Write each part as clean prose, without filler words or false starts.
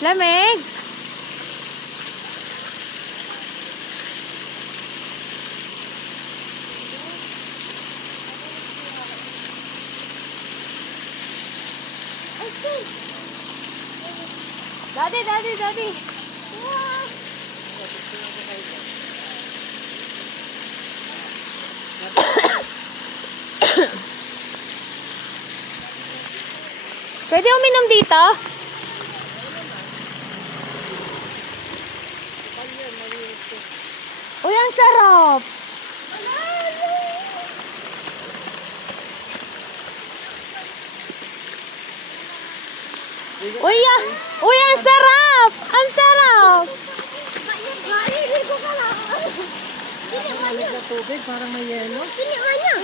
Lamig. Daddy. Wow. Pwede uminom dito? Uy, ang sarap! Uy, ang sarap! Ang sarap! Malamig na tubig, parang may yelo.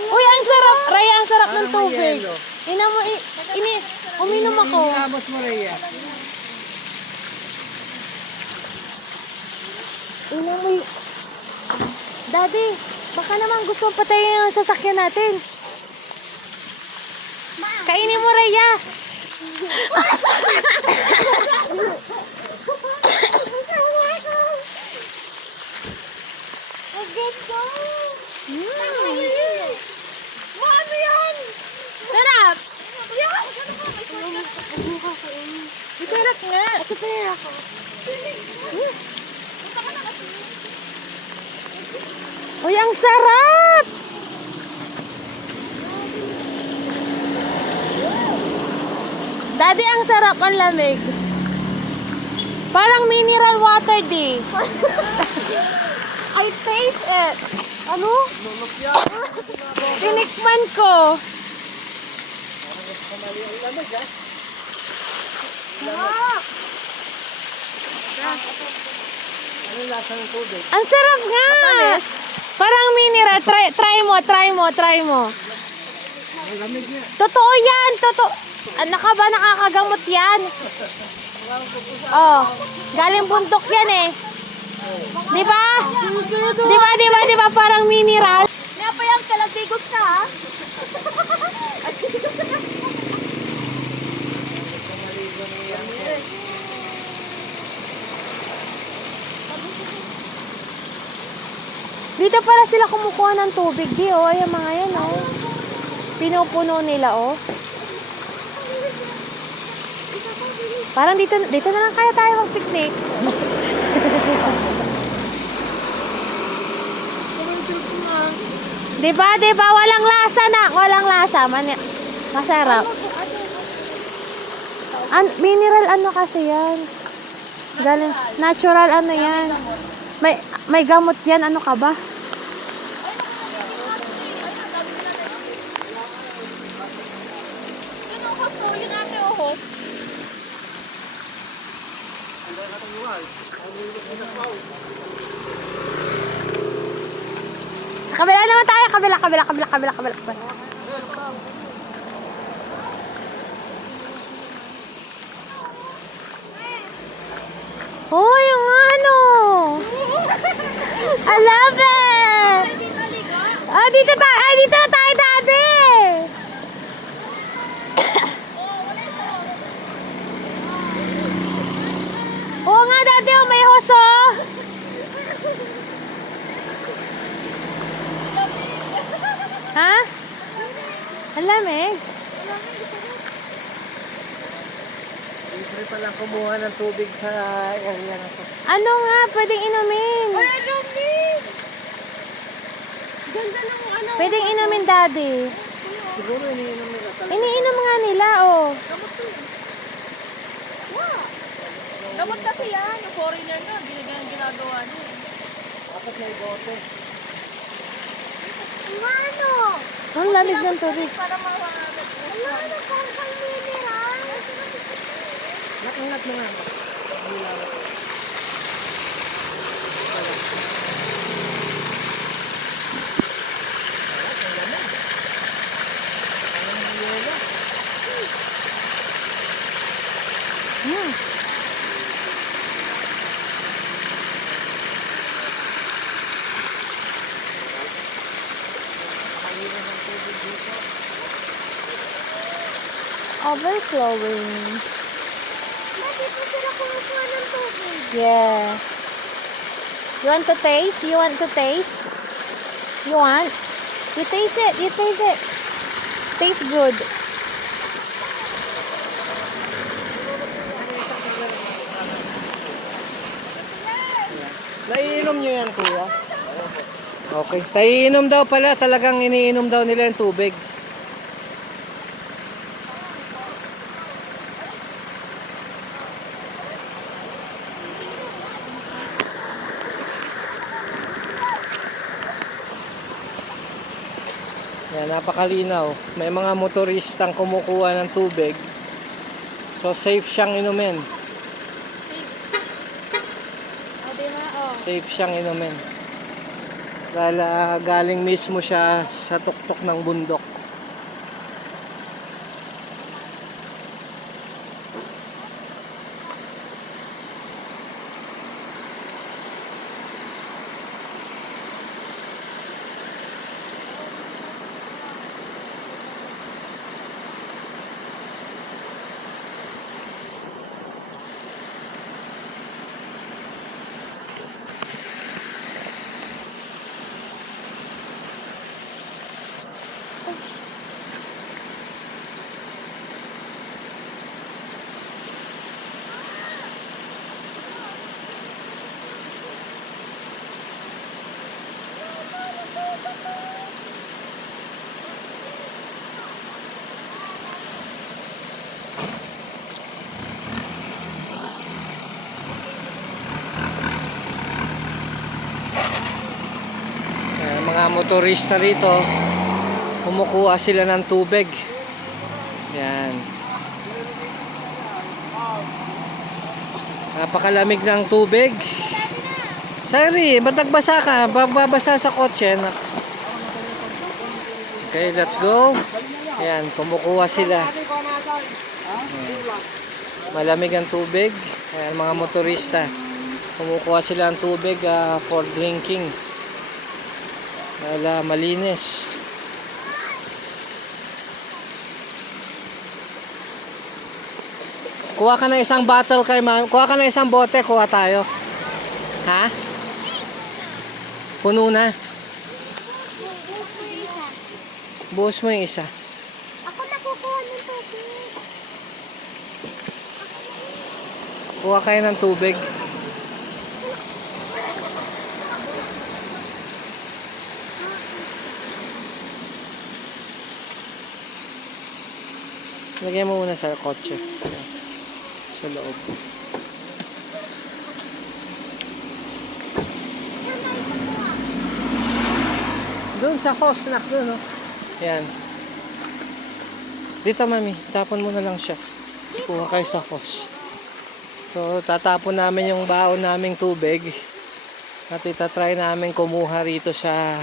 Uy, ang sarap! Raya, ang sarap ng Parang may tubig. yelo. Uminom ako. Inilamos mo, Rhea. Daddy, baka naman gusto patayin ang sasakyan natin. Kainin mo, Raya. Ano yan? Sarap! Sarap nga. Ito pa yan ako. Uy, ang sarap! Daddy, ang sarap, ang lamig. Parang mineral water, di. I taste it. Ano? Tinikman ko. Sarap. Ano yung lasa ng tubig? Ang sarap nga. Parang mineral. Try mo. Ang lamig niya. Totoo yan. Ano ka ba? Nakakagamot yan. Oh, galing bundok yan eh. Di ba? Di ba? Parang mineral. Napayang kalabigos ka, ha? Dito pala sila kumukuha ng tubig. Di oh, ay mga yan oh. Pinupuno nila oh. Parang dito na lang kaya tayo mag-picnic. Diba? Walang lasa na. Walang lasa. Masarap. Mineral ano kasi yan? Galing, natural ano yan? May gamot yan. Ano ka ba? Yun ang host, oh. Yun ate, oh, host. Sa kabila naman tayo. Kabila. Oh, yung ano. I love it. Dito na tayo, Daddy. Oo nga, Daddy, oh, may hoso. Ha? Ang lamig. Libre palang kumuha ng tubig sa area na to. Ano nga, pwedeng inumin. Ay, lamig! Ganda ng ano. Pwedeng inumin, Daddy. Siguro iniinom nila talaga. Iniinom nga nila, oh. Gamot to yun. Wow. Gamot kasi yan. Yung foreigner na. Ginagawa niya. Dapat may bote. Ano? Ang lamig ng tubig. Para mawawagat. Ano kung pang mineral? Nakangat mo nga. Overflowing. Dito sila kumukuha ng tubig. Yeah. You want to taste? You want to taste? You want? You taste it. You taste it. Tastes good. Naiinom nyo yan, kuya? Okay. Naiinom daw pala. Talagang iniinom daw nila yung tubig. Yan, napakalinaw. May mga motoristang kumukuha ng tubig. So, safe siyang inumin. O, di ba? O. Safe siyang inumin. Dahil galing mismo siya sa tuktok ng bundok. Mga motorista rito, kumukuha sila ng tubig. Yan. Napakalamig ng tubig. Sorry, ba't nagbasa ka? Babasa sa kotse. Okay, let's go. Yan, kumukuha sila. Malamig ang tubig. Ayan, mga motorista. Kumukuha sila ng tubig for drinking. Wala, malinis. Kuha ka ng isang bottle kay ma'am. Kuha ka ng isang bote, kuha tayo. Ha? Puno na. Buhos mo yung isa. Ako nakukuha ng tubig. Kuha kayo ng tubig. Lagyan mo muna sa kotse. Sa loob. Doon sa hose, nak. Doon, oh. Yan. Dito, mami. Tapon mo na lang siya. Kuha kayo sa hose. So, tatapon namin yung baon naming tubig. At itatry namin kumuha rito sa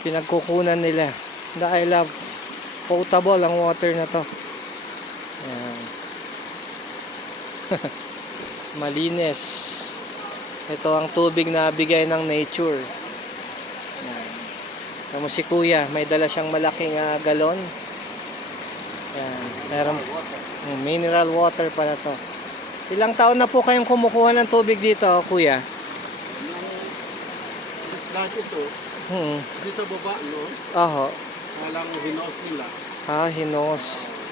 pinagkukunan nila. Dahil potable ang water na to. Ayan. Malinis. Ito ang tubig na bigay ng nature. Ayan. Tamo si kuya, may dala siyang malaking galon. Ayan. Meron mineral water pala to. Ilang taon na po kayong kumukuha ng tubig dito, kuya? Lahat ito, di sa baba, no? Oho. Walang hinos nila. Hinos.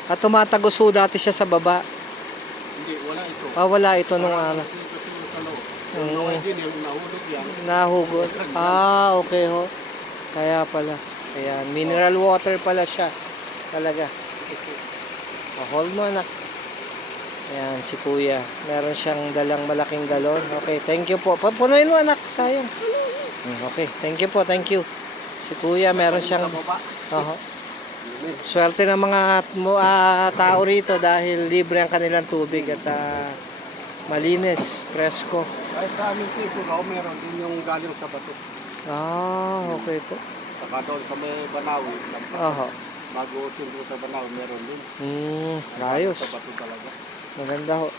At tumatagos ho dati siya sa baba. Hindi, wala ito. Wala ito nung araw. Kasi yung sa loob. Yung naway din, yung nahulog yan. Nahugot. Okay ho. Kaya pala. Kaya mineral water pala siya. Talaga. Hold mo, anak. Ayan, si kuya. Meron siyang dalang malaking galon. Okay, thank you po. Punuin mo, anak. Sayang. Okay, thank you po. Thank you. Si kuya, meron siyang... Swerte ng mga tao rito dahil libre ang kanilang tubig at malinis, presko. Kahit sa aming sito, meron din yung galing sa bato. Okay po. Saka doon sa may Banawi. Bago doon sa Banawi, meron din. Ayos. Sa bato talaga. Maganda ho.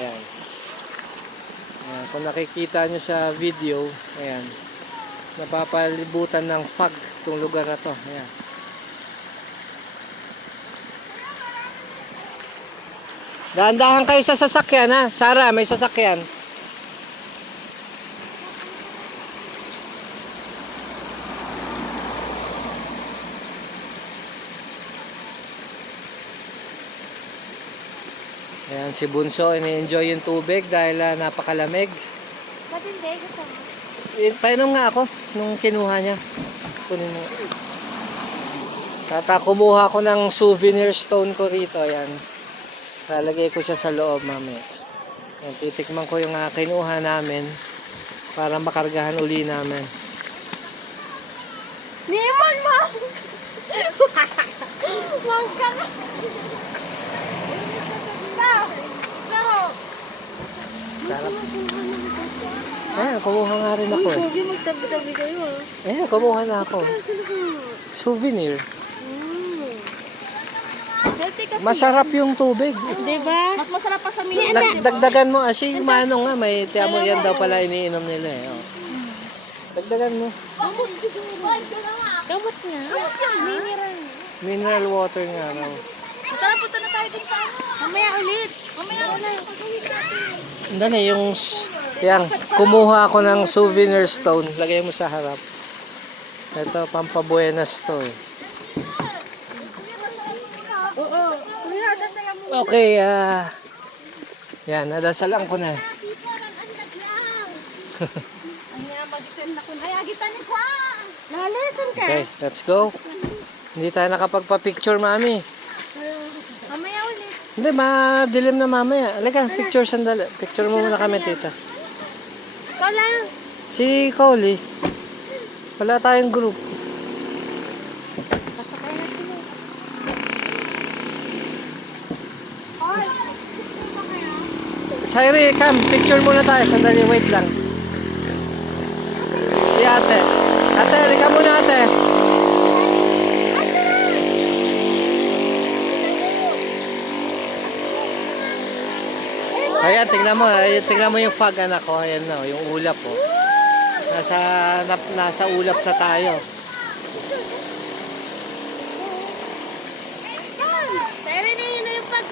Ayan. Kung nakikita nyo sa video, ayan, napapalibutan ng fog itong lugar na to. Ayan. Dahan-dahan kayo sa sasakyan ha. Sarah, may sasakyan. Ayan, si Bunso, ini-enjoy yung tubig dahil napakalamig. Ba't hindi? Gusto mo? Painom nga ako nung kinuha niya. Kunin mo. Tata, kumuha ko ng souvenir stone ko rito. Ayan. Lalagay ko siya sa loob, mami. Ayan, titikman ko yung kinuha namin para makargahan uli namin. Niman mo! Huwag ka na! Pero, Sarap. Ayan, kumuha nga rin ako eh. Pogi, magtabi-tabi kayo ah. Ayan, kumuha na ako. Saan ka? Souvenir. Dati kasi, Masarap yung tubig. Diba? mas masarap pa sa mini. Dagdagan mo. Kasi mano nga, may tiyamo yan daw pala iniinom nila eh. Oh. Dagdagan mo. Gamot nga. Mineral. Mineral water nga raw. Tara, punta na tayo dun sa ano. Mamaya ulit. Mamaya ulit. Dali, yan, kumuha ako ng souvenir stone. Lagay mo sa harap. Ito, pampabuenas to eh. Okay, yan, nadasalan ko na. Lalisan ka. Okay, let's go. Hindi tayo nakapagpa-picture, mami. Mamaya ulit. Hindi, madilim na mamaya. Halika, picture sandali. Picture mo muna kami, tita. Ikaw lang. Si Coley. Wala tayong group. Pasakay na sila. Sairi, come. Picture muna tayo. Sandali, wait lang. Si ate. Ate, halika muna ate. Ayan, tingnan mo. Tingnan mo yung fog, anak ko. Ayan na, yung ulap oh. Nasa ulap na tayo. Pero na yun na yung pag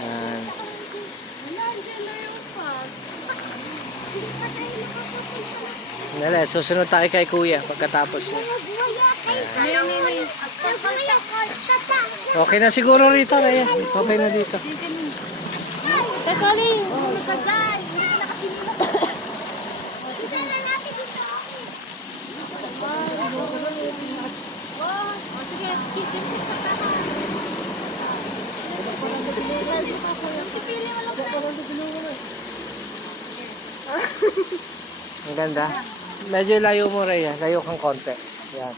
Ayan. Dali, susunod tayo kay kuya pagkatapos niya. Okay na siguro rito, Raya. Okay na dito. Kakaling. Ang ganda. Medyo layo mo, Raya. Layo kang konti. Yan.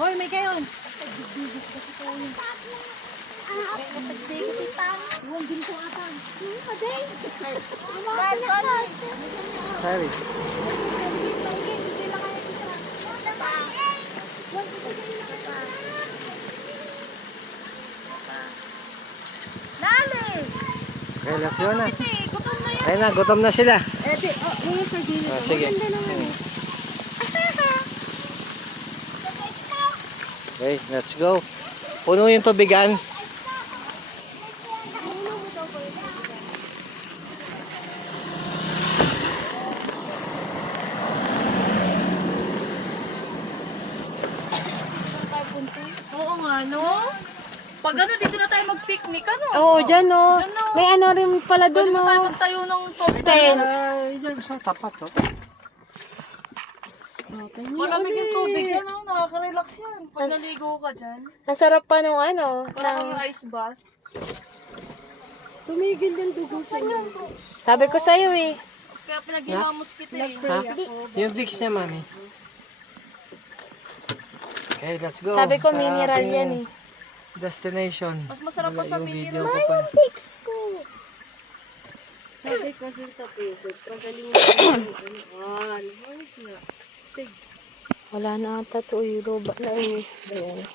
Hoy, may kayon. Sorry. Okay, let's go na. Ayun na, gutom na sila. Oh, sige. Okay, let's go. Puno yung tubigan. Oo nga, no? Pag ano, dito na tayo mag-picnic, ano? Oo, dyan no. Dyan, no. May ano rin pala Pwede doon na tayo no. magtayo ng top 10. Ay, dyan sa tapat, oh. Malamig yung tubig yan, oh. Nakaka-relax yan. Pag naligo ka dyan. Ang sarap pa nung ano. Parang yung ice bath. Tumigil yung dugo sa inyo. Sabi ko sa'yo eh. Kaya pinaghilamos kita eh. Ha? Yung Vicks niya, mami. Okay, let's go. Sabi ko Sa mineral ating yan eh. Destination. Mas masarap pa sa Yung mineral. video ko pa. Fix ko. Sabi kasi sa tubig, pagaling mo Wala na ata to. Roba na eh. Ayan.